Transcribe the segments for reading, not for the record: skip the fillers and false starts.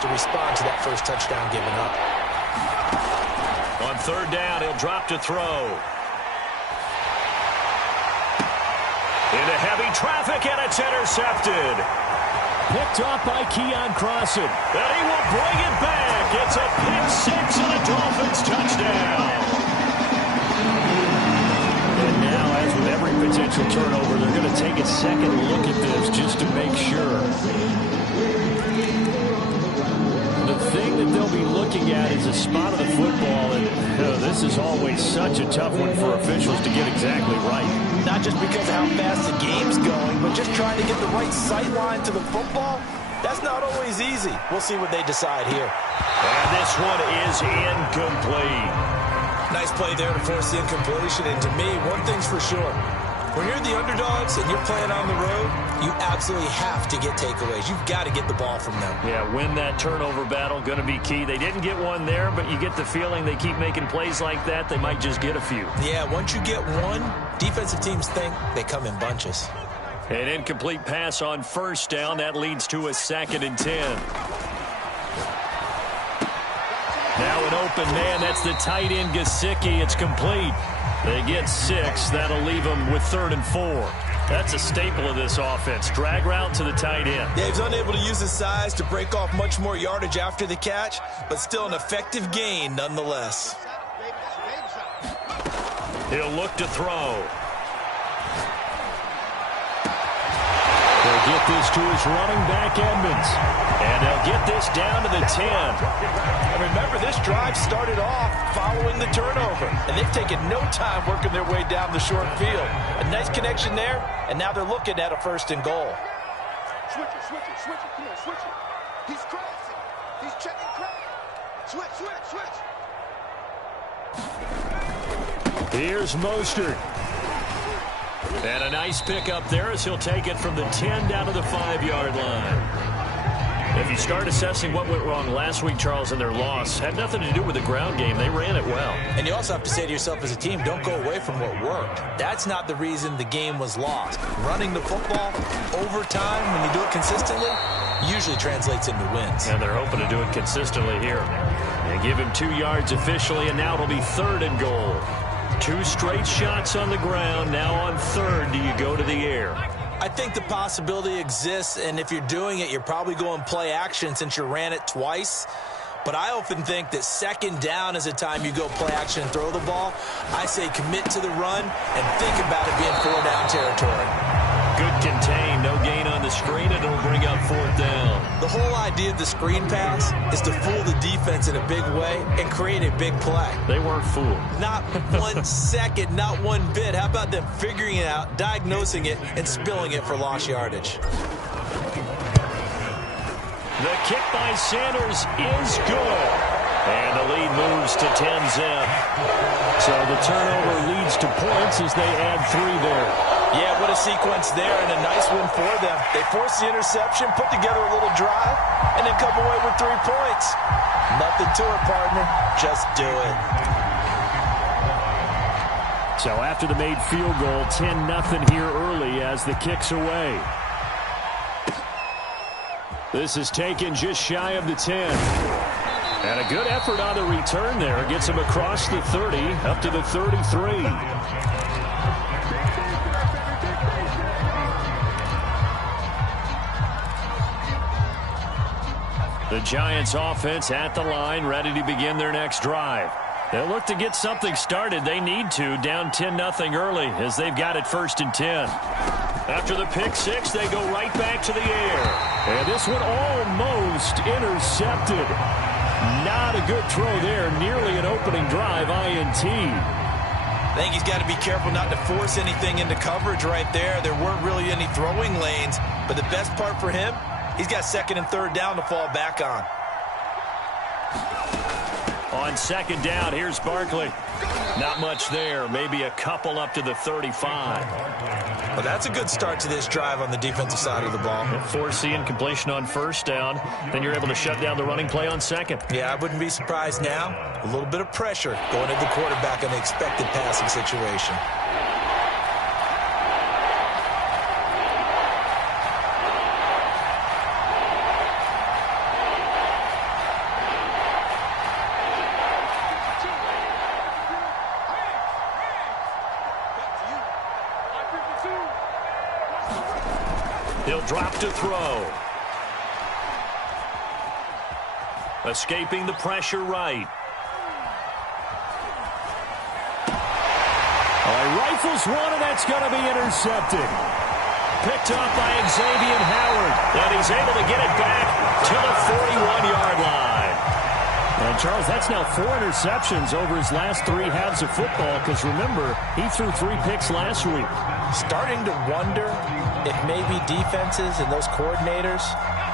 to respond to that first touchdown given up. On third down, he'll drop to throw. Into heavy traffic, and it's intercepted. Picked off by Keon Crossan. And he will bring it back. It's a pick six and a Dolphins touchdown. And now, as with every potential turnover, they're going to take a second look at this just to make sure. The thing that they'll be looking at is a spot of the football, and this is always such a tough one for officials to get exactly right. Not just because of how fast the game's going, but just trying to get the right sight line to the football. That's not always easy. We'll see what they decide here. And this one is incomplete. Nice play there to force the incompletion. And to me, one thing's for sure. When you're the underdogs and you're playing on the road, you absolutely have to get takeaways. You've got to get the ball from them. Yeah, win that turnover battle, going to be key. They didn't get one there, but you get the feeling they keep making plays like that, they might just get a few. Yeah, once you get one, defensive teams think they come in bunches. An incomplete pass on first down. That leads to a 2nd and 10. Now an open man. That's the tight end, Gesicki. It's complete. They get 6. That'll leave them with 3rd and 4. That's a staple of this offense. Drag route to the tight end. Yeah, he's unable to use his size to break off much more yardage after the catch, but still an effective gain nonetheless. He'll look to throw. They'll get this to his running back, Edmonds. And they'll get this down to the 10. And remember, this drive started off following the turnover, and they've taken no time working their way down the short field. A nice connection there, and now they're looking at a 1st and goal. Switch it, switch it, switch it. Come on, switch it. He's crossing. He's checking crack. Switch, switch, switch. Here's Mostert. And a nice pickup there as he'll take it from the 10 down to the 5-yard line. If you start assessing what went wrong last week, Charles, in their loss, had nothing to do with the ground game. They ran it well. And you also have to say to yourself as a team, don't go away from what worked. That's not the reason the game was lost. Running the football over time, when you do it consistently, usually translates into wins. And they're hoping to do it consistently here. They give him 2 yards officially, and now it'll be 3rd and goal. 2 straight shots on the ground. Now on 3rd, do you go to the air? I think the possibility exists, and if you're doing it, you're probably going play action since you ran it twice. But I often think that 2nd down is a time you go play action and throw the ball. I say commit to the run and think about it being 4-down territory. Good contain, no gain on the screen, and it'll bring up 4th down. The whole idea of the screen pass is to fool the defense in a big way and create a big play. They weren't fooled. Not 1 second, not one bit. How about them figuring it out, diagnosing it, and spilling it for lost yardage? The kick by Sanders is good. And the lead moves to 10-zip. So the turnover leads to points as they add 3 there. Yeah, what a sequence there, and a nice win for them. They forced the interception, put together a little drive, and then come away with 3 points. Nothing to it, partner. Just do it. So after the made field goal, 10-0 here early as the kick's away. This is taken just shy of the 10. And a good effort on the return there. Gets him across the 30, up to the 33. The Giants offense at the line, ready to begin their next drive. They'll look to get something started. They need to, down 10-0 early as they've got it 1st and 10. After the pick 6, they go right back to the air. And this one almost intercepted. Not a good throw there. Nearly an opening drive, INT. I think he's got to be careful not to force anything into coverage right there. There weren't really any throwing lanes. But the best part for him, he's got 2nd and 3rd down to fall back on. On 2nd down, here's Barkley. Not much there. Maybe a couple up to the 35. Well, that's a good start to this drive on the defensive side of the ball. Forcing incompletion on 1st down. Then you're able to shut down the running play on 2nd. Yeah, I wouldn't be surprised now. A little bit of pressure going at the quarterback in the expected passing situation. He'll drop to throw. Escaping the pressure right. Rifles one, and that's going to be intercepted. Picked up by XxAim Howard, and he's able to get it back to the 41-yard line. And, Charles, that's now 4 interceptions over his last 3 halves of football, because, remember, he threw 3 picks last week. Starting to wonder if maybe defenses and those coordinators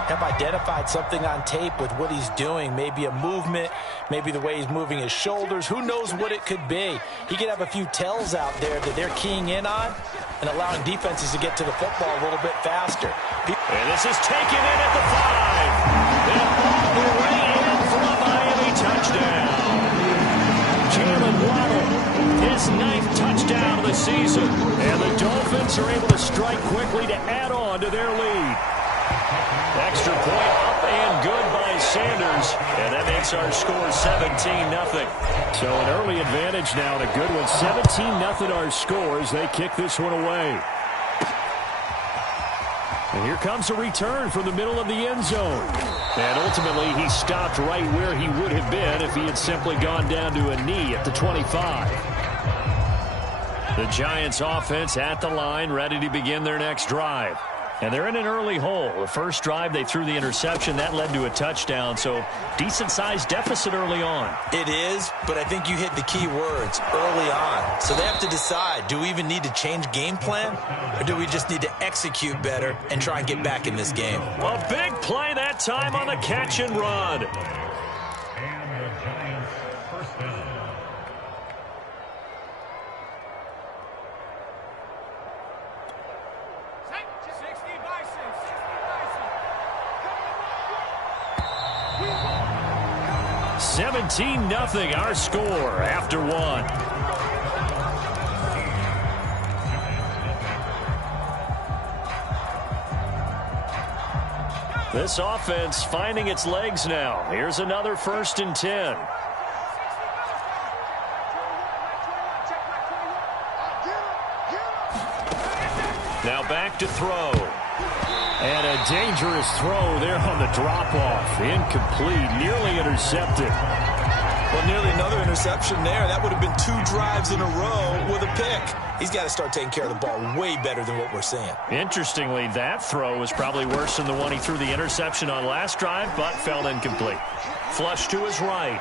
have identified something on tape with what he's doing. Maybe a movement, maybe the way he's moving his shoulders. Who knows what it could be? He could have a few tells out there that they're keying in on and allowing defenses to get to the football a little bit faster. And this is taken in at the 5. And all the way in for a Miami touchdown. Jalen Waddle, his 9th touchdown of the season. And the Dolphins are able to strike quickly to add on to their lead. Extra point up and good by Sanders. And that makes our score 17-0. So an early advantage now and a good one. 17-0 our score as they kick this one away. And here comes a return from the middle of the end zone. And ultimately he stopped right where he would have been if he had simply gone down to a knee at the 25. The Giants offense at the line, ready to begin their next drive. And they're in an early hole. The first drive, they threw the interception. That led to a touchdown, so decent-sized deficit early on. It is, but I think you hit the key words, early on. So they have to decide, do we even need to change game plan, or do we just need to execute better and try and get back in this game? A big play that time on the catch and run. $17-0 our score after 1. This offense finding its legs now. Here's another 1st and 10. Now back to throw. And a dangerous throw there on the drop-off. Incomplete, nearly intercepted. Well, nearly another interception there. That would have been 2 drives in a row with a pick. He's got to start taking care of the ball way better than what we're seeing. Interestingly, that throw was probably worse than the one he threw the interception on last drive, but fell incomplete. Flush to his right.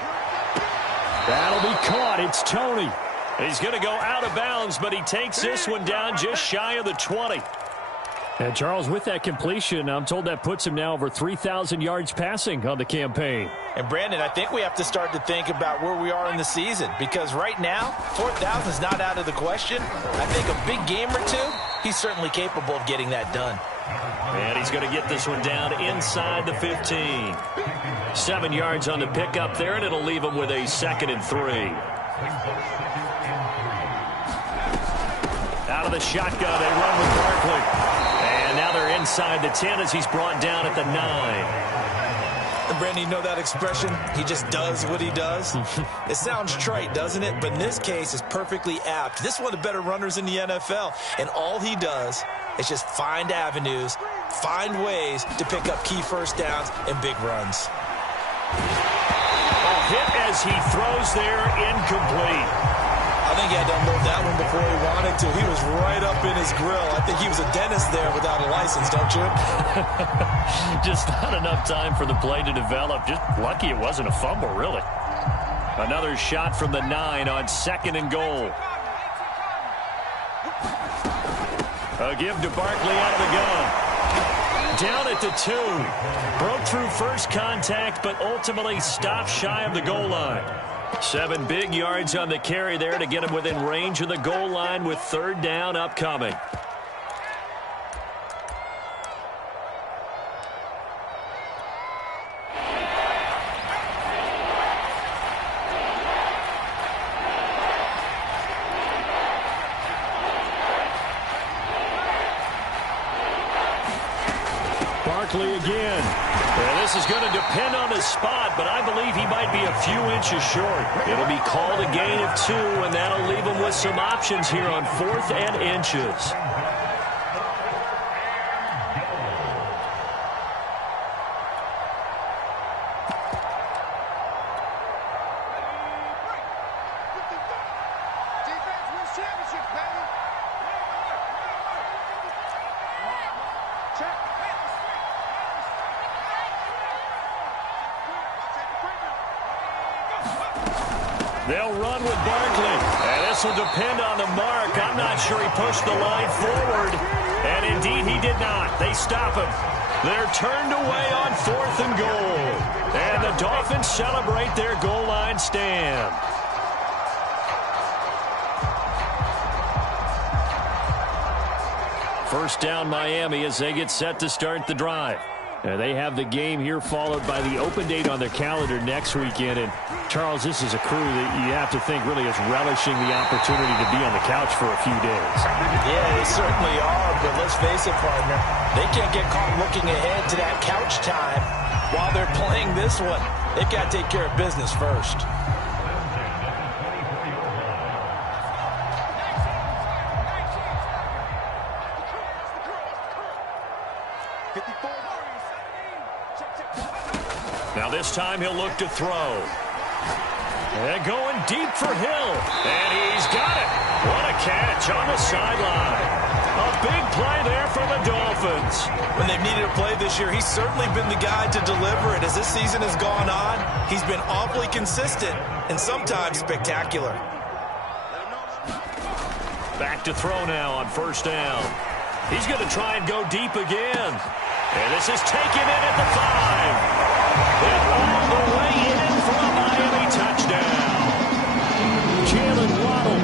That'll be caught. It's Tony. He's going to go out of bounds, but he takes this one down just shy of the 20. And, Charles, with that completion, I'm told that puts him now over 3,000 yards passing on the campaign. And, Brandon, I think we have to start to think about where we are in the season, because right now, 4,000 is not out of the question. I think a big game or 2, he's certainly capable of getting that done. And he's going to get this one down inside the 15. 7 yards on the pickup there, and it'll leave him with a 2nd and 3. Out of the shotgun, they run with Barkley. And now they're inside the 10 as he's brought down at the 9. And Brandon, you know that expression? He just does what he does. It sounds trite, doesn't it? But in this case, it's perfectly apt. This is one of the better runners in the NFL. And all he does is just find avenues, find ways to pick up key first downs and big runs. A hit as he throws there, incomplete. I think he had to unload that one before he wanted to. He was right up in his grill. I think he was a dentist there without a license, don't you? Just not enough time for the play to develop. Just lucky it wasn't a fumble, really. Another shot from the 9 on 2nd and goal. A give to Barkley out of the gun. Down at the 2. Broke through first contact, but ultimately stopped shy of the goal line. 7 big yards on the carry there to get him within range of the goal line with 3rd down upcoming. Barkley again. Well, this is going to depend on his spot, but I believe he might be a few inches short. It'll be called a gain of 2, and that'll leave him with some options here on 4th and inches. They'll run with Barkley. And this will depend on the mark. I'm not sure he pushed the line forward. And indeed, he did not. They stop him. They're turned away on 4th and goal. And the Dolphins celebrate their goal line stand. First down, Miami, as they get set to start the drive. They have the game here followed by the open date on their calendar next weekend. And, Charles, this is a crew that you have to think really is relishing the opportunity to be on the couch for a few days. Yeah, they certainly are, but let's face it, partner. They can't get caught looking ahead to that couch time while they're playing this one. They've got to take care of business first. Now this time he'll look to throw. And going deep for Hill. And he's got it. What a catch on the sideline. A big play there for the Dolphins. When they've needed a play this year, he's certainly been the guy to deliver it. As this season has gone on, he's been awfully consistent and sometimes spectacular. Back to throw now on first down. He's going to try and go deep again. And this is taken in at the 5. And all the way in for a Miami touchdown. Jalen Waddle,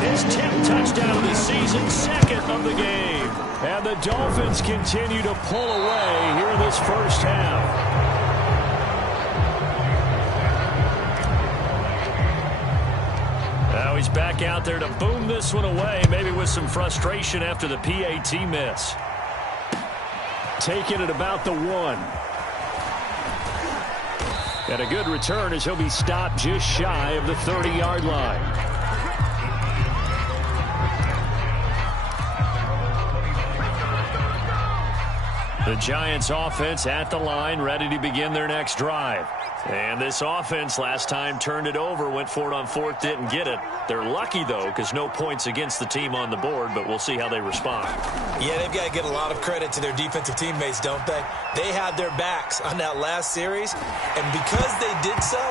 his 10th touchdown of the season, 2nd of the game. And the Dolphins continue to pull away here in this first half. Now he's back out there to boom this one away, maybe with some frustration after the PAT miss. Taking it about the 1. And a good return as he'll be stopped just shy of the 30-yard line. The Giants offense at the line, ready to begin their next drive. And this offense last time turned it over, went for it on 4th, didn't get it. They're lucky, though, because no points against the team on the board, but we'll see how they respond. Yeah, they've got to get a lot of credit to their defensive teammates, don't they? They had their backs on that last series, and because they did so,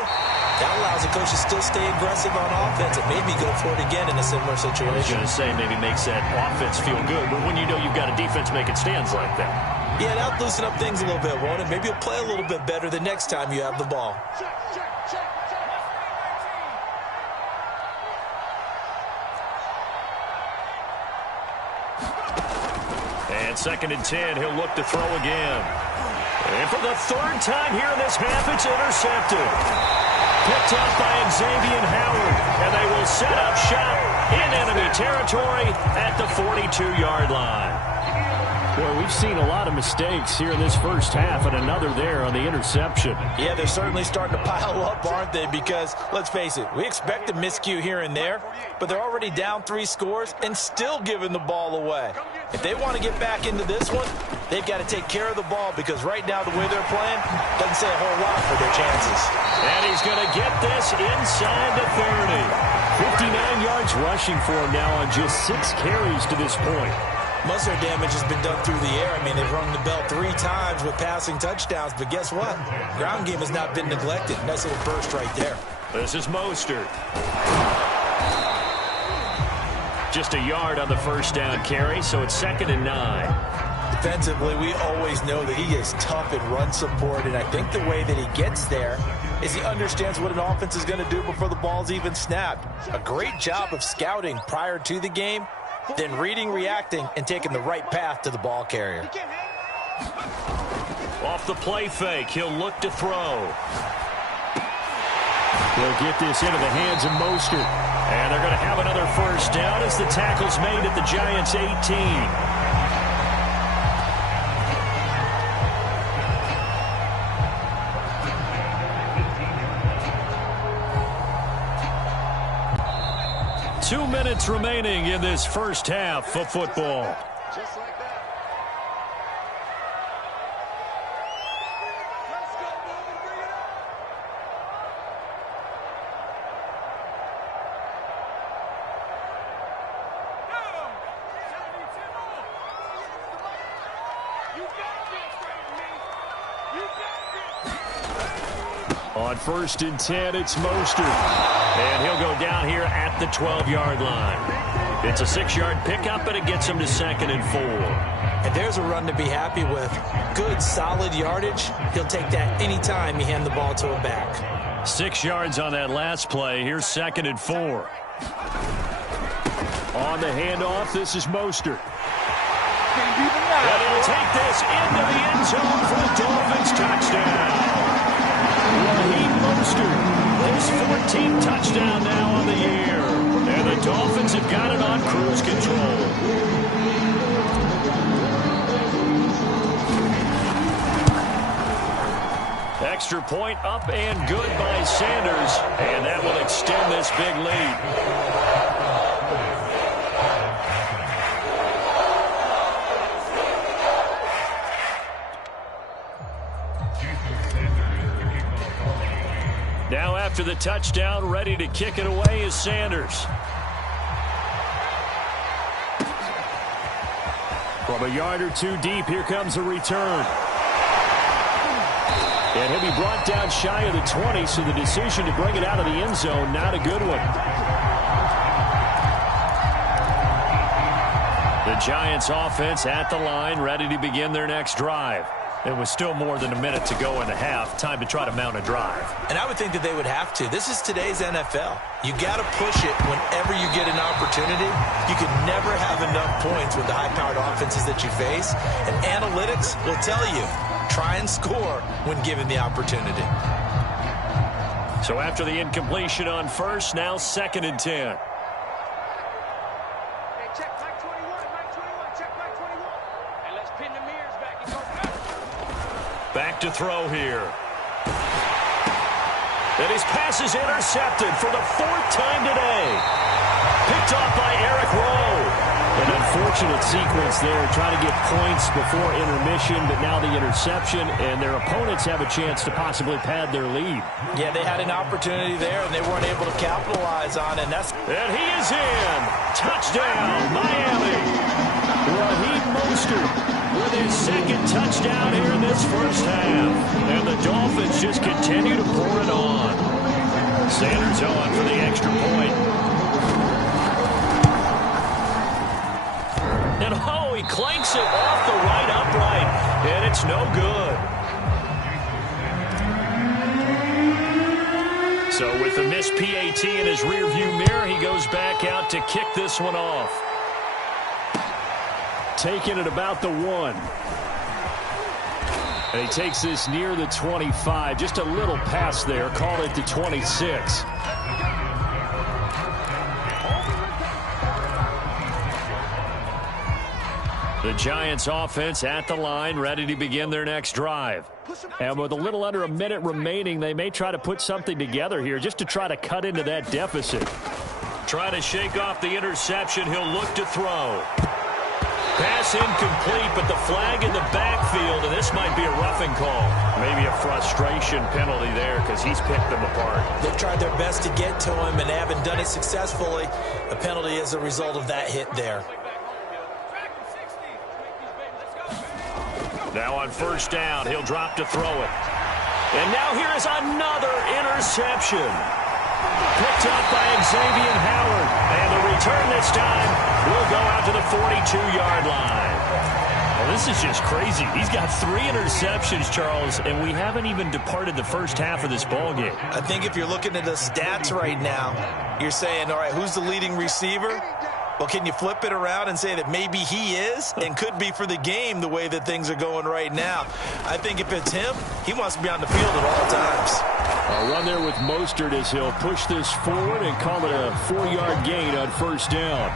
that allows the coach to still stay aggressive on offense and maybe go for it again in a similar situation. I was going to say maybe makes that offense feel good, but when you know you've got a defense making stands like that. Yeah, that'll loosen up things a little bit, won't it? Maybe you'll play a little bit better the next time you have the ball. And 2nd and 10, he'll look to throw again. And for the 3rd time here in this half, it's intercepted. Picked up by XxAim Howard, and they will set up shop in enemy territory at the 42-yard line. Boy, we've seen a lot of mistakes here in this first half, and another there on the interception. Yeah, they're certainly starting to pile up, aren't they? Because, let's face it, we expect a miscue here and there, but they're already down 3 scores and still giving the ball away. If they want to get back into this one, they've got to take care of the ball, because right now the way they're playing doesn't say a whole lot for their chances. And he's going to get this inside the 30. 59 yards rushing for him now on just 6 carries to this point. Most of their damage has been done through the air. I mean, they've rung the bell 3 times with passing touchdowns, but guess what? Ground game has not been neglected. Nice little burst right there. This is Mostert. Just a yard on the first down carry, so it's 2nd and 9. Defensively, we always know that he is tough in run support, and I think the way that he gets there is he understands what an offense is going to do before the ball's even snapped. A great job of scouting prior to the game, then reading, reacting, and taking the right path to the ball carrier. Off the play fake, he'll look to throw. They'll get this into the hands of Mostert. And they're going to have another first down as the tackle's made at the Giants' 18. Two minutes remaining in this first half of football. Just like that. Let's go, boy. Bring it up. On 1st and 10, it's Mostert. And he'll go down here at the 12-yard line. It's a 6-yard pickup, and it gets him to 2nd and 4. And there's a run to be happy with. Good, solid yardage. He'll take that anytime you hand the ball to a back. 6 yards on that last play. Here's 2nd and 4. On the handoff, this is Mostert. And he'll take this into the end zone for the Dolphins touchdown. Raheem Mostert, his 14th touchdown now on the year. And the Dolphins have got it on cruise control. Extra point up and good by Sanders. And that will extend this big lead. Now after the touchdown, ready to kick it away is Sanders. From a yard or two deep, here comes a return. And he'll be brought down shy of the 20, so the decision to bring it out of the end zone, not a good one. The Giants offense at the line, ready to begin their next drive. It was still more than a minute to go in the half. Time to try to mount a drive. And I would think that they would have to. This is today's NFL. You got to push it whenever you get an opportunity. You can never have enough points with the high-powered offenses that you face. And analytics will tell you, try and score when given the opportunity. So after the incompletion on 1st, now 2nd and 10. Back to throw here. And his pass is intercepted for the 4th time today. Picked off by Eric Rowe. An unfortunate sequence there, trying to get points before intermission, but now the interception, and their opponents have a chance to possibly pad their lead. Yeah, they had an opportunity there, and they weren't able to capitalize on it. And he is in. Touchdown, Miami. Raheem Mostert with his 2nd touchdown here in this first half. And the Dolphins just continue to pour it on. Sanders on for the extra point. And oh, he clanks it off the right upright. And it's no good. So with the missed PAT in his rearview mirror, he goes back out to kick this one off. Taking it about the 1. And he takes this near the 25. Just a little pass there. Call it the 26. The Giants offense at the line, ready to begin their next drive. And with a little under a minute remaining, they may try to put something together here just to try to cut into that deficit. Try to shake off the interception. He'll look to throw. Pass incomplete, but the flag in the backfield, and this might be a roughing call. Maybe a frustration penalty there because he's picked them apart. They've tried their best to get to him and haven't done it successfully. A penalty is a result of that hit there. Now on 1st down, he'll drop to throw it. And now here is another interception. Picked up by Xavier Howard. And the return this time will go out to the 42-yard line. Well, this is just crazy. He's got 3 interceptions, Charles, and we haven't even departed the first half of this ballgame. I think if you're looking at the stats right now, you're saying, all right, who's the leading receiver? Well, can you flip it around and say that maybe he is and could be for the game the way that things are going right now? I think if it's him, he wants to be on the field at all times. A run there with Mostert as he'll push this forward and call it a 4-yard gain on 1st down.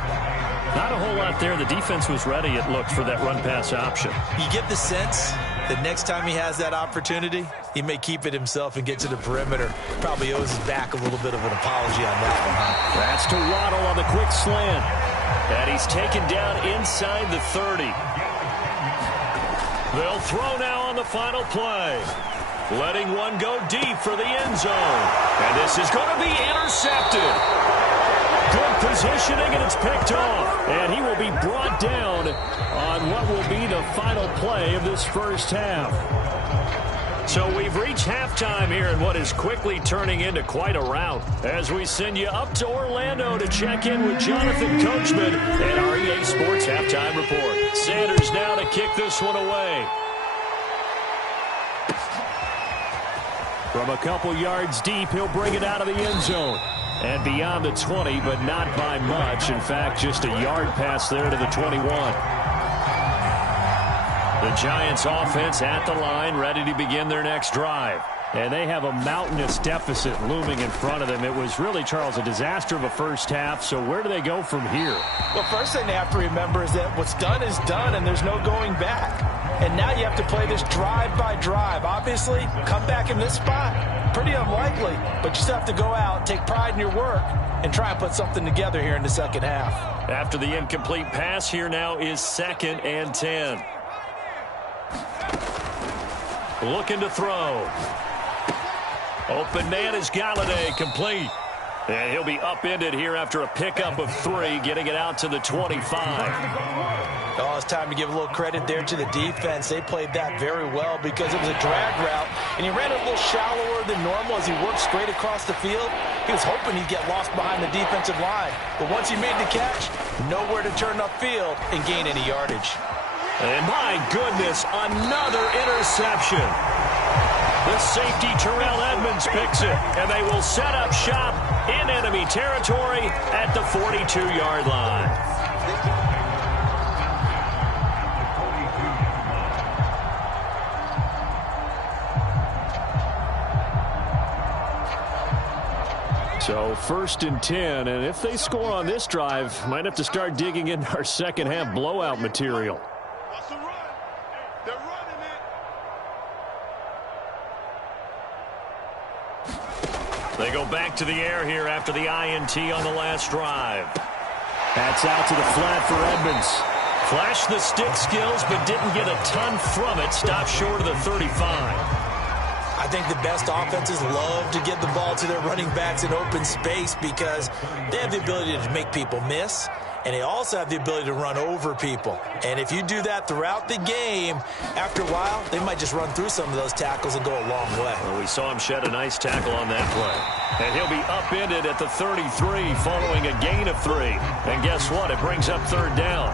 Not a whole lot there. The defense was ready, it looked, for that run-pass option. You get the sense that next time he has that opportunity, he may keep it himself and get to the perimeter. Probably owes his back a little bit of an apology on that one, huh? That's to Waddle on the quick slant. And he's taken down inside the 30. They'll throw now on the final play. Letting one go deep for the end zone. And this is going to be intercepted. Good positioning, and it's picked off. And he will be brought down on what will be the final play of this first half. So we've reached halftime here in what is quickly turning into quite a rout as we send you up to Orlando to check in with Jonathan Coachman and our EA Sports Halftime Report. Sanders now to kick this one away. From a couple yards deep, he'll bring it out of the end zone. And beyond the 20, but not by much. In fact, just a yard pass there to the 21. The Giants offense at the line, ready to begin their next drive. And they have a mountainous deficit looming in front of them. It was really, Charles, a disaster of a first half. So where do they go from here? Well, first thing they have to remember is that what's done is done, and there's no going back. And now you have to play this drive by drive. Obviously, come back in this spot, pretty unlikely. But you still have to go out, take pride in your work, and try and put something together here in the second half. After the incomplete pass, here now is 2nd and 10. Looking to throw. Open man is Galladay, complete. And he'll be upended here after a pickup of 3, getting it out to the 25. Oh, it's time to give a little credit there to the defense. They played that very well because it was a drag route, and he ran it a little shallower than normal as he worked straight across the field. He was hoping he'd get lost behind the defensive line, but once he made the catch, nowhere to turn upfield and gain any yardage. And my goodness, another interception. The safety, Terrell Edmonds, picks it, and they will set up shop in enemy territory at the 42-yard line. So 1st and 10, and if they score on this drive, might have to start digging into our second half blowout material. They go back to the air here after the INT on the last drive. That's out to the flat for Edmonds. Flashed the stick skills, but didn't get a ton from it. Stopped short of the 35. I think the best offenses love to get the ball to their running backs in open space because they have the ability to make people miss, and they also have the ability to run over people. And if you do that throughout the game, after a while, they might just run through some of those tackles and go a long way. Well, we saw him shed a nice tackle on that play. And he'll be upended at the 33 following a gain of 3. And guess what? It brings up 3rd down.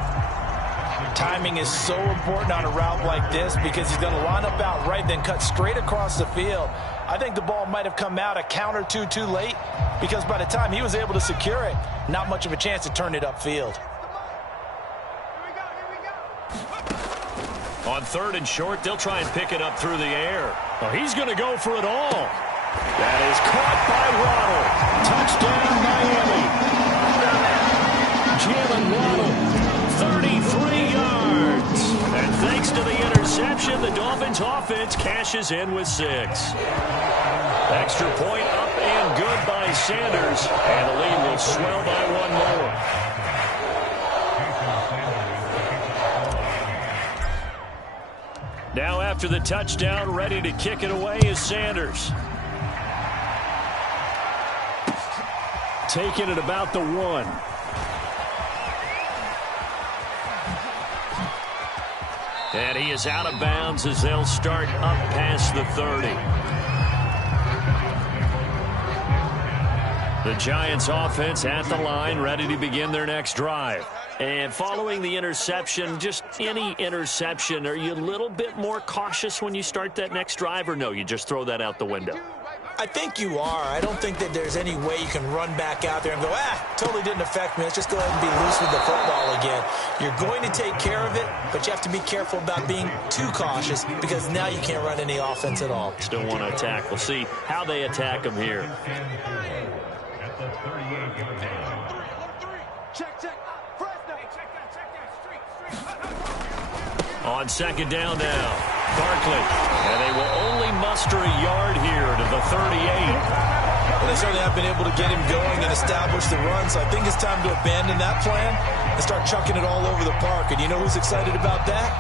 Timing is so important on a route like this because he's going to line up out right, then cut straight across the field. I think the ball might have come out a count or two too late because by the time he was able to secure it, not much of a chance to turn it upfield. On 3rd and short, they'll try and pick it up through the air. Oh, he's going to go for it all. That is caught by Waddle. Touchdown, Miami. Jalen Waddle, 33 yards. And thanks to the interception, the Dolphins offense cashes in with 6. Extra point up and good by Sanders. And the lead will swell by 1 more. Now after the touchdown, ready to kick it away is Sanders. Taking it about the 1. And he is out of bounds as they'll start up past the 30. The Giants offense at the line, ready to begin their next drive. And following the interception, just any interception, are you a little bit more cautious when you start that next drive, or no, you just throw that out the window? I think you are. I don't think that there's any way you can run back out there and go, totally didn't affect me. Let's just go ahead and be loose with the football again. You're going to take care of it, but you have to be careful about being too cautious because now you can't run any offense at all. Still want to attack. We'll see how they attack them here. On 2nd down now, Barkley. And they will only muster a yard here to the 38. Well, they certainly have been able to get him going and establish the run, so I think it's time to abandon that plan and start chucking it all over the park. And you know who's excited about that?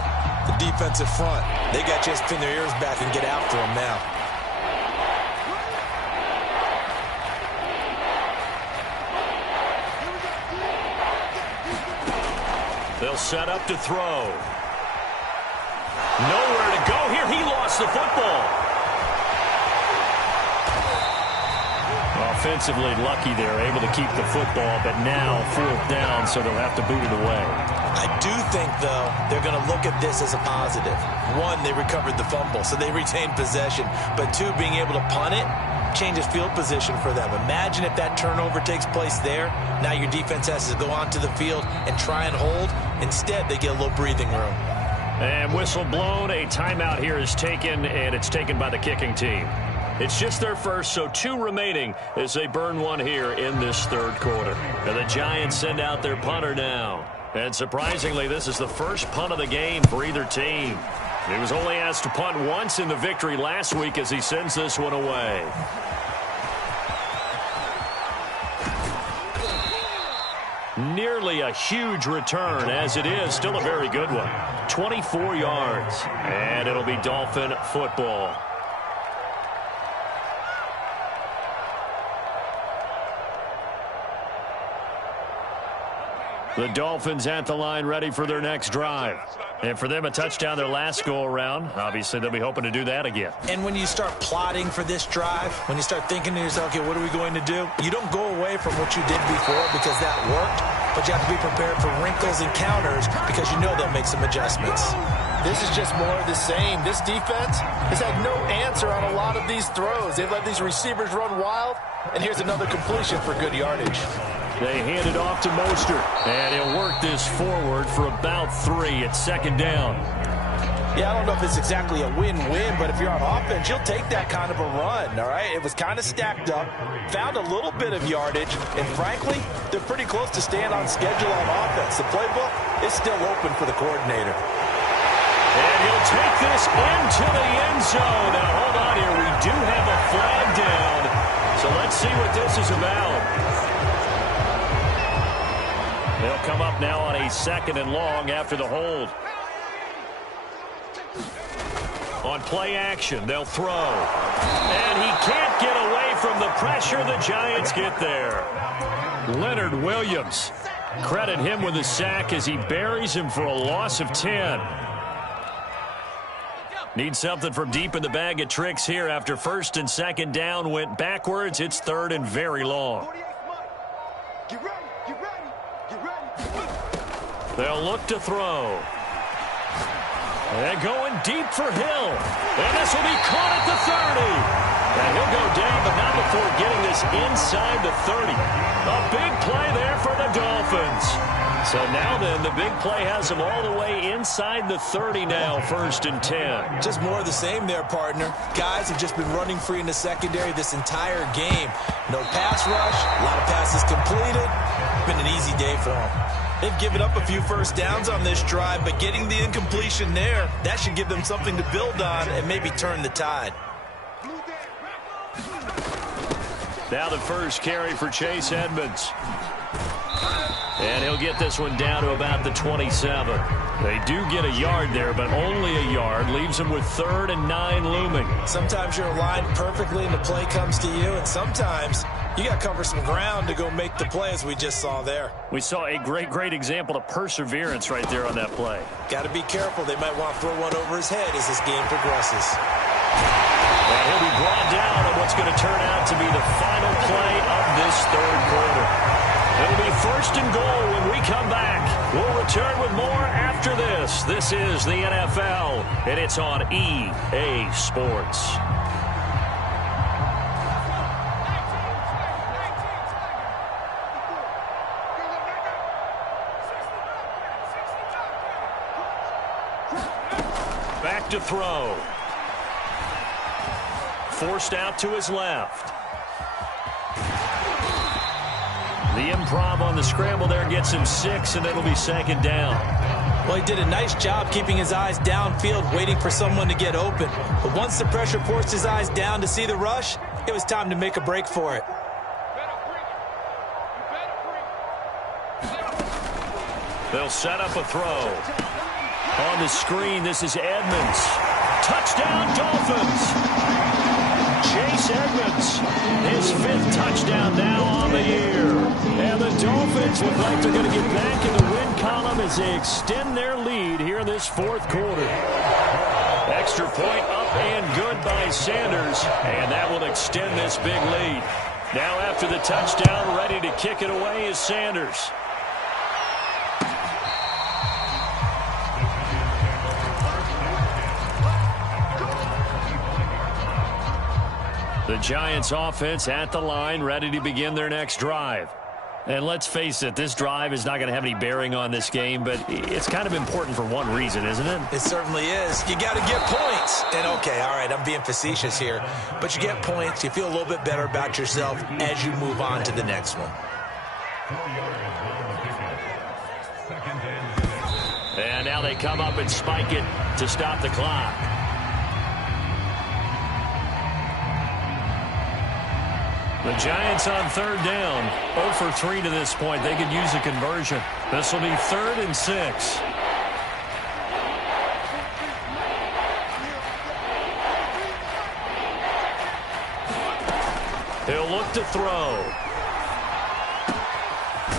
The defensive front. They got to just pin their ears back and get after him now. They'll set up to throw. Nowhere to go here. He lost the football. offensively lucky they're able to keep the football, but now 4th down, so they'll have to boot it away. I do think, though, they're going to look at this as a positive. One, they recovered the fumble, so they retained possession. But two, being able to punt it changes field position for them. Imagine if that turnover takes place there. Now your defense has to go onto the field and try and hold. Instead, they get a little breathing room. And whistle blown, a timeout here is taken, and it's taken by the kicking team. It's just their first, so 2 remaining as they burn one here in this 3rd quarter. And the Giants send out their punter now. And surprisingly, this is the first punt of the game for either team. He was only asked to punt once in the victory last week as he sends this one away. Nearly a huge return, as it is still a very good one. 24 yards, and it'll be Dolphin football. The Dolphins at the line ready for their next drive. And for them, a touchdown their last go-around. Obviously, they'll be hoping to do that again. And when you start plotting for this drive, when you start thinking to yourself, okay, what are we going to do? You don't go away from what you did before because that worked, but you have to be prepared for wrinkles and counters because you know they'll make some adjustments. This is just more of the same. This defense has had no answer on a lot of these throws. They've let these receivers run wild, and here's another completion for good yardage. They hand it off to Mostert, and he'll work this forward for about 3 at 2nd down. Yeah, I don't know if it's exactly a win-win, but if you're on offense, you'll take that kind of a run, all right? It was kind of stacked up, found a little bit of yardage, and frankly, they're pretty close to staying on schedule on offense. The playbook is still open for the coordinator. And he'll take this into the end zone. Now, hold on here. We do have a flag down, so let's see what this is about. They'll come up now on a 2nd and long after the hold. On play action, they'll throw. And he can't get away from the pressure. The Giants get there. Leonard Williams. Credit him with a sack as he buries him for a loss of 10. Need something from deep in the bag of tricks here after 1st and 2nd down went backwards. It's 3rd and very long. They'll look to throw. And going deep for Hill. And this will be caught at the 30. And he'll go down, but not before getting this inside the 30. A big play there for the Dolphins. So now then, the big play has them all the way inside the 30 now, 1st and 10. Just more of the same there, partner. Guys have just been running free in the secondary this entire game. No pass rush, a lot of passes completed. Been an easy day for them. They've given up a few first downs on this drive, but getting the incompletion there, that should give them something to build on and maybe turn the tide. Now the first carry for Chase Edmonds. And he'll get this one down to about the 27. They do get a yard there, but only a yard. Leaves them with 3rd and 9 looming. Sometimes you're aligned perfectly and the play comes to you, and sometimes you got to cover some ground to go make the play, as we just saw there. We saw a great example of perseverance right there on that play. Got to be careful. They might want to throw one over his head as this game progresses. And he'll be brought down on what's going to turn out to be the final play of this 3rd quarter. It'll be 1st and goal when we come back. We'll return with more after this. This is the NFL, and it's on EA Sports. Back to throw. Forced out to his left. The improv on the scramble there gets him 6, and it'll be 2nd down. Well, he did a nice job keeping his eyes downfield, waiting for someone to get open. But once the pressure forced his eyes down to see the rush, it was time to make a break for it. They'll set up a throw. On the screen, this is Edmonds. Touchdown, Dolphins! Chase Edmonds, his 5th touchdown now on the year. And the Dolphins look like they're going to get back in the win column as they extend their lead here in this 4th quarter. Extra point up and good by Sanders, and that will extend this big lead. Now after the touchdown, ready to kick it away is Sanders. The Giants offense at the line, ready to begin their next drive. And let's face it, this drive is not going to have any bearing on this game, but it's kind of important for one reason, isn't it? It certainly is. You got to get points. And, okay, all right, I'm being facetious here. But you get points. You feel a little bit better about yourself as you move on to the next one. And now they come up and spike it to stop the clock. The Giants on third down, 0 for 3 to this point. They could use a conversion. This will be 3rd and 6. He'll look to throw.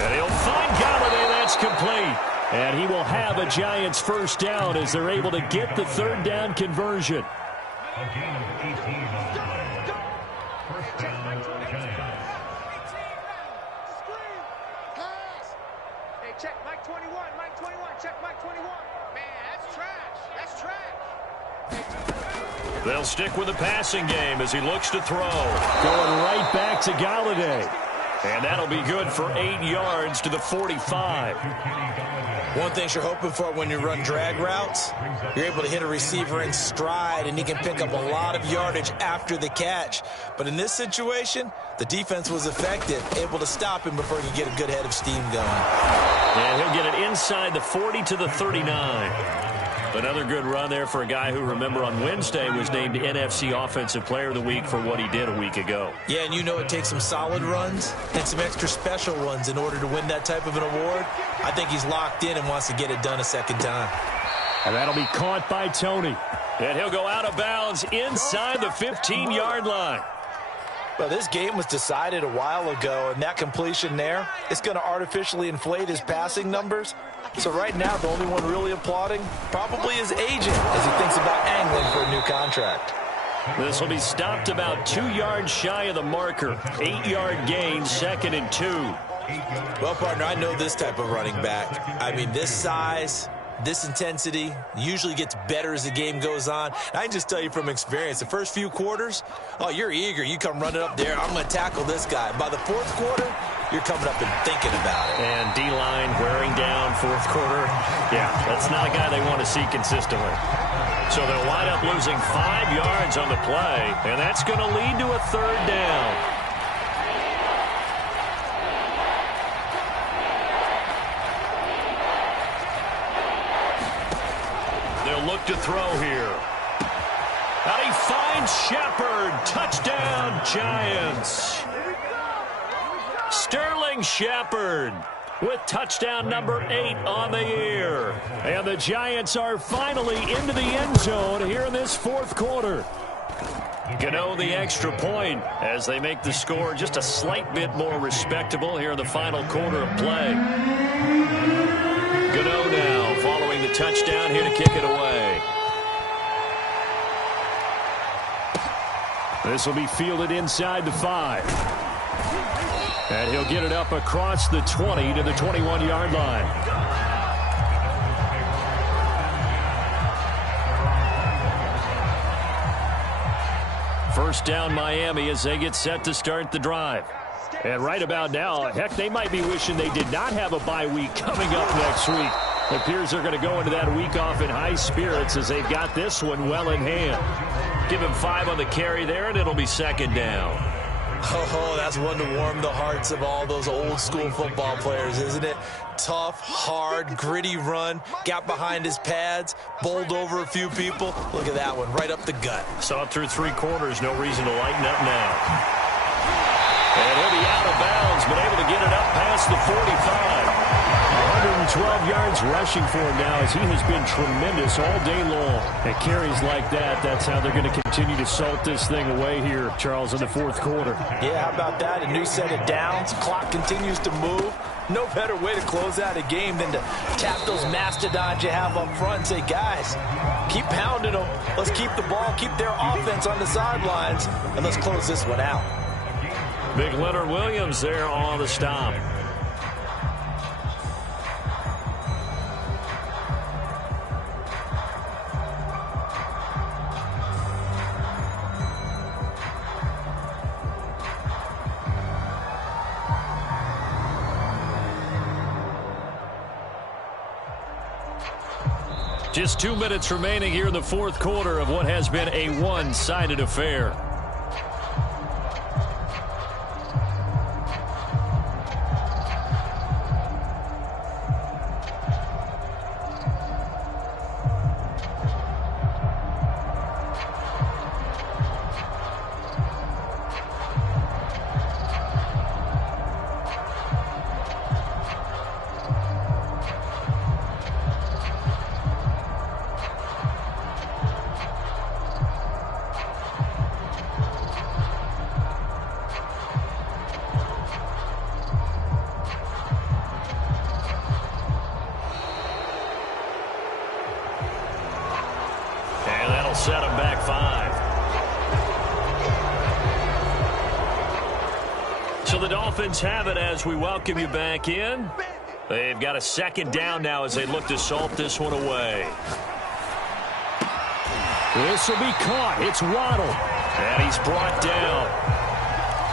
And he'll find Galladay. That's complete. And he will have a Giants first down as they're able to get the third down conversion. Check Mike 21, Mike 21, check Mike 21. Man, that's trash. That's trash. They'll stick with the passing game as he looks to throw. Going right back to Galladay. And that'll be good for 8 yards to the 45. One thing you're hoping for when you run drag routes, you're able to hit a receiver in stride, and he can pick up a lot of yardage after the catch. But in this situation, the defense was effective, able to stop him before he could get a good head of steam going. And he'll get it inside the 40 to the 39. Another good run there for a guy who, remember, on Wednesday was named NFC Offensive Player of the Week for what he did a week ago. Yeah, and you know it takes some solid runs and some extra special ones in order to win that type of an award. I think he's locked in and wants to get it done a second time. And that'll be caught by Tony. And he'll go out of bounds inside the 15-yard line. Well, this game was decided a while ago, and that completion there is going to artificially inflate his passing numbers. So right now, the only one really applauding probably his agent as he thinks about angling for a new contract. This will be stopped about 2 yards shy of the marker. 8-yard gain, 2nd and 2. Well, partner, I know this type of running back. I mean, this size, this intensity usually gets better as the game goes on. And I can just tell you from experience, the first few quarters, oh, you're eager. You come running up there, I'm going to tackle this guy. By the 4th quarter, you're coming up and thinking about it. And D-line wearing down 4th quarter. Yeah, that's not a guy they want to see consistently. So they'll wind up losing 5 yards on the play, and that's going to lead to a 3rd down. They'll look to throw here. And he finds Shepard. Touchdown, Giants. Sterling Shepard with touchdown number 8 on the year. And the Giants are finally into the end zone here in this 4th quarter. Gano the extra point as they make the score just a slight bit more respectable here in the final quarter of play. Gano now following the touchdown here to kick it away. This will be fielded inside the 5. And he'll get it up across the 20 to the 21-yard line. First down Miami as they get set to start the drive. And right about now, heck, they might be wishing they did not have a bye week coming up next week. It appears they're going to go into that week off in high spirits as they've got this one well in hand. Give him 5 on the carry there, and it'll be 2nd down. Oh, that's one to warm the hearts of all those old-school football players, isn't it? Tough, hard, gritty run, got behind his pads, bowled over a few people. Look at that one, right up the gut. Saw it through 3 quarters, no reason to lighten up now. And he'll be out of bounds, but able to get it up past the 45. 112 yards rushing for him now as he has been tremendous all day long. And carries like that, that's how they're going to continue to salt this thing away here, Charles, in the 4th quarter. Yeah, how about that? A new set of downs. Clock continues to move. No better way to close out a game than to tap those mastodons you have up front and say, guys, keep pounding them. Let's keep the ball, keep their offense on the sidelines, and let's close this one out. Big Leonard Williams there on the stop. Just 2 minutes remaining here in the fourth quarter of what has been a one-sided affair. Set him back 5. So the Dolphins have it as we welcome you back in. They've got a second down now as they look to salt this one away. This will be caught. It's Waddle. And he's brought down.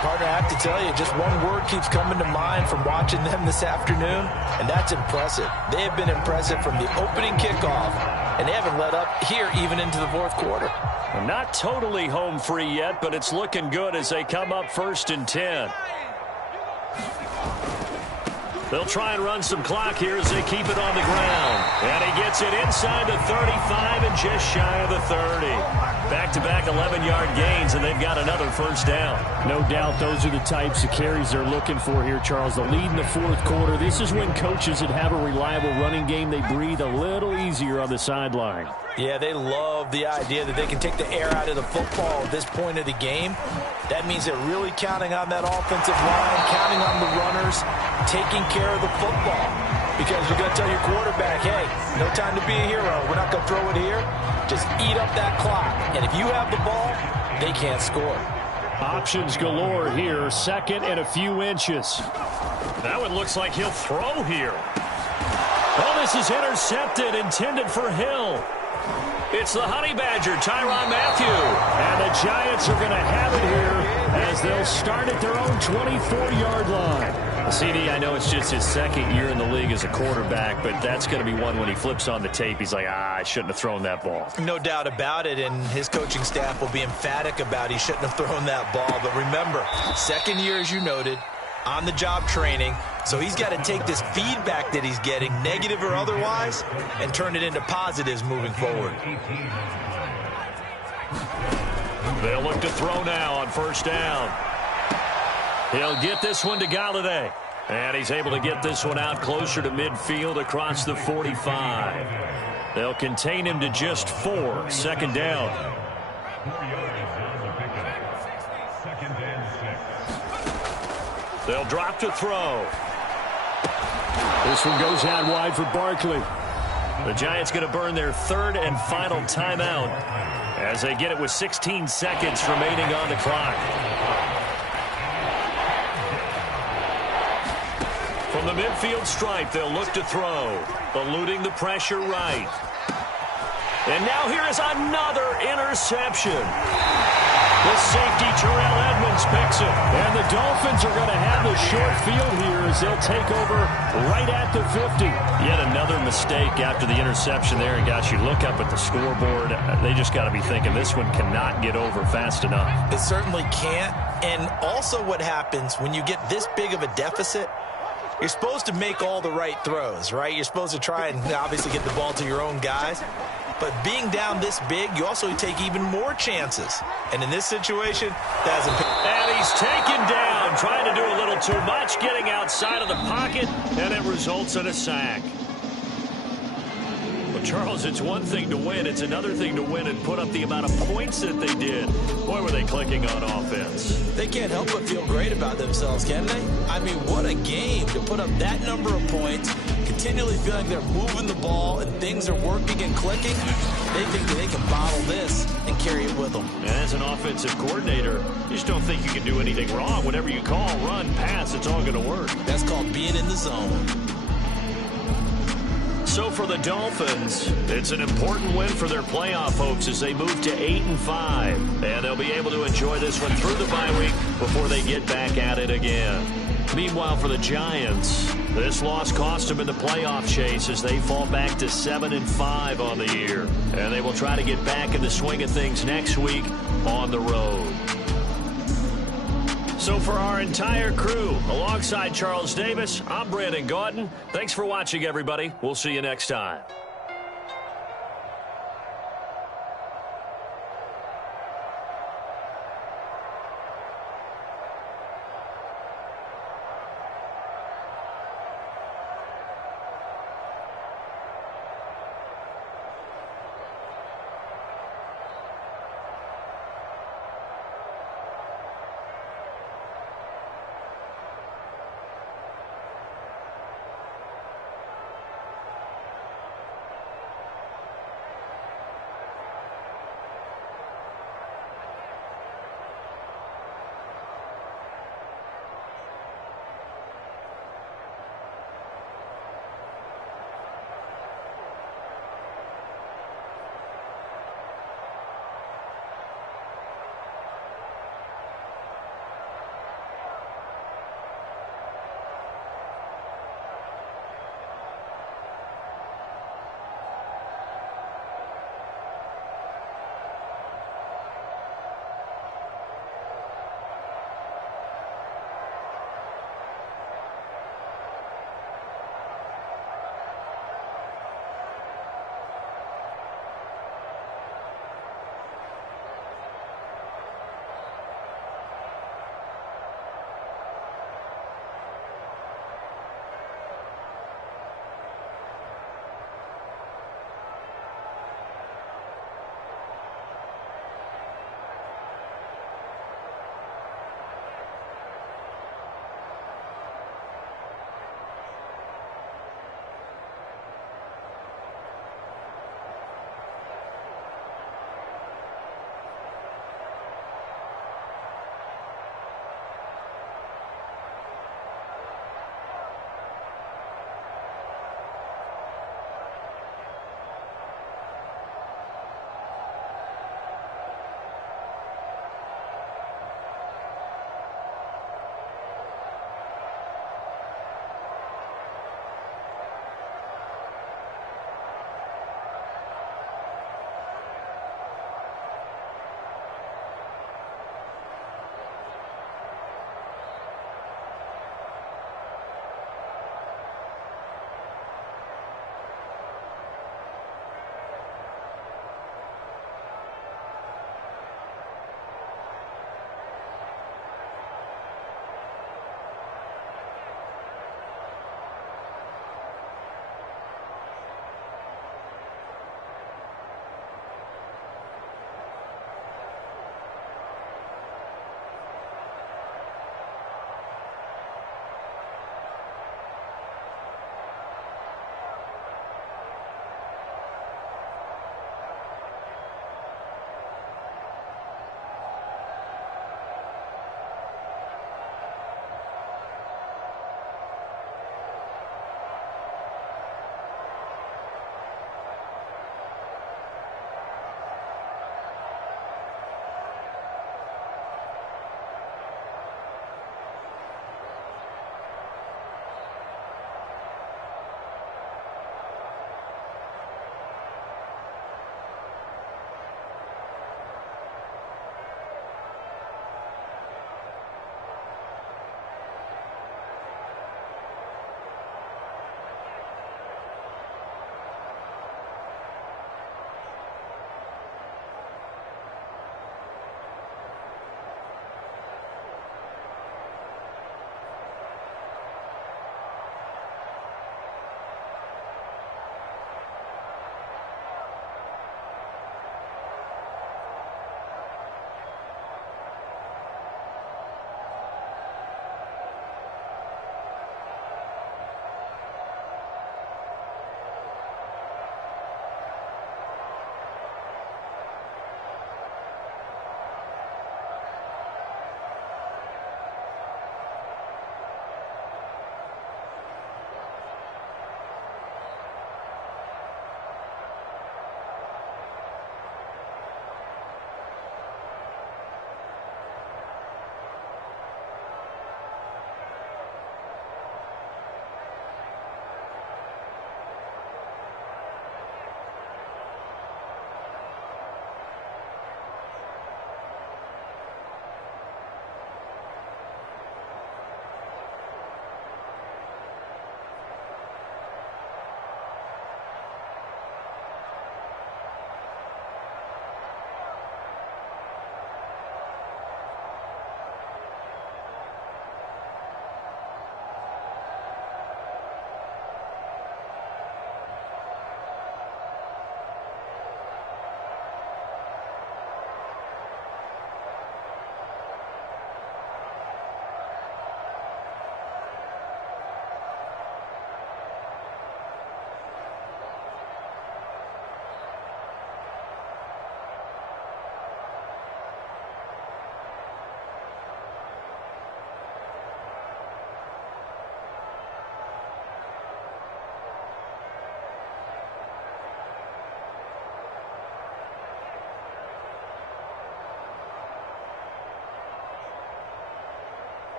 Partner, I have to tell you, just one word keeps coming to mind from watching them this afternoon, and that's impressive. They have been impressive from the opening kickoff, and they haven't let up here even into the fourth quarter. Not totally home free yet, but it's looking good as they come up 1st and 10. They'll try and run some clock here as they keep it on the ground. And he gets it inside the 35 and just shy of the 30. Back-to-back 11-yard gains, and they've got another first down. No doubt those are the types of carries they're looking for here, Charles. The lead in the fourth quarter. This is when coaches that have a reliable running game, they breathe a little easier on the sideline. Yeah, they love the idea that they can take the air out of the football at this point of the game. That means they're really counting on that offensive line, counting on the runners, taking care of the football. Because you're going to tell your quarterback, hey, no time to be a hero. We're not going to throw it here. Just eat up that clock. And if you have the ball, they can't score. Options galore here. 2nd and a few inches. That one looks like he'll throw here. Oh, this is intercepted, intended for Hill. It's the Honey Badger, Tyrann Mathieu. And the Giants are going to have it here as they'll start at their own 24-yard line. CD, I know it's just his second year in the league as a quarterback, but that's going to be one when he flips on the tape. He's like, I shouldn't have thrown that ball. No doubt about it, and his coaching staff will be emphatic about he shouldn't have thrown that ball. But remember, second year, as you noted, on-the-job training. So he's got to take this feedback that he's getting, negative or otherwise, and turn it into positives moving forward. They'll look to throw now on first down. He'll get this one to Galladay. And he's able to get this one out closer to midfield across the 45. They'll contain him to just 4. Second down. They'll drop to throw. This one goes out wide for Barkley. The Giants going to burn their 3rd and final timeout as they get it with 16 seconds remaining on the clock. From the midfield stripe, they'll look to throw, eluding the pressure right. And now here is another interception. The safety, Terrell Edmonds, picks it. And the Dolphins are going to have the short field here as they'll take over right at the 50. Yet another mistake after the interception there. And, gosh, you look up at the scoreboard, they just got to be thinking this one cannot get over fast enough. It certainly can't. And also what happens when you get this big of a deficit, you're supposed to make all the right throws, right? You're supposed to try and obviously get the ball to your own guys. But being down this big, you also take even more chances. And in this situation, that hasn't been. And he's taken down, trying to do a little too much, getting outside of the pocket, and it results in a sack. Well, Charles, it's one thing to win. It's another thing to win and put up the amount of points that they did. Boy, were they clicking on offense. They can't help but feel great about themselves, can they? I mean, what a game to put up that number of points, continually feeling they're moving the ball and things are working and clicking, they think that they can bottle this and carry it with them. And as an offensive coordinator, you just don't think you can do anything wrong. Whatever you call, run, pass, it's all going to work. That's called being in the zone. So for the Dolphins, it's an important win for their playoff hopes as they move to 8-5. And they'll be able to enjoy this one through the bye week before they get back at it again. Meanwhile, for the Giants, this loss cost them in the playoff chase as they fall back to 7-5 on the year. And they will try to get back in the swing of things next week on the road. So for our entire crew, alongside Charles Davis, I'm Brandon Gaudin. Thanks for watching, everybody. We'll see you next time.